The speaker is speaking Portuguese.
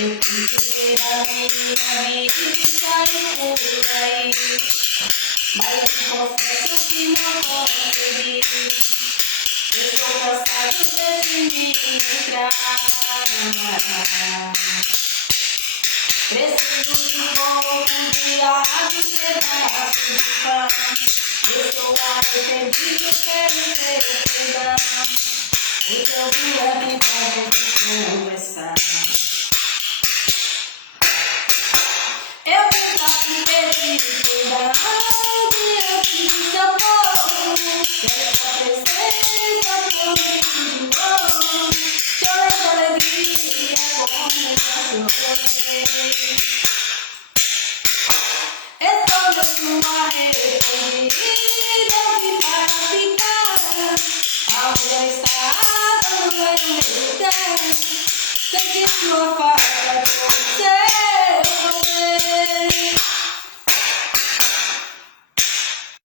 Eu quis viver a minha vida e por aí, mas confesso que não consegui. Estou cansado de me entrar. Preciso de um pouco de água e pedaço de pão. Estou arrependido, quero ter perdão. Hoje eu vim aqui pra você conversar. Eu vim pra te pedir perdão diante do seu povo. Quero sua presença comigo de novo. Chorei de alegria como eu chorei. Estou mesmo arrependida, vim para ficar. A mulher está no meu lugar. Senti sua falta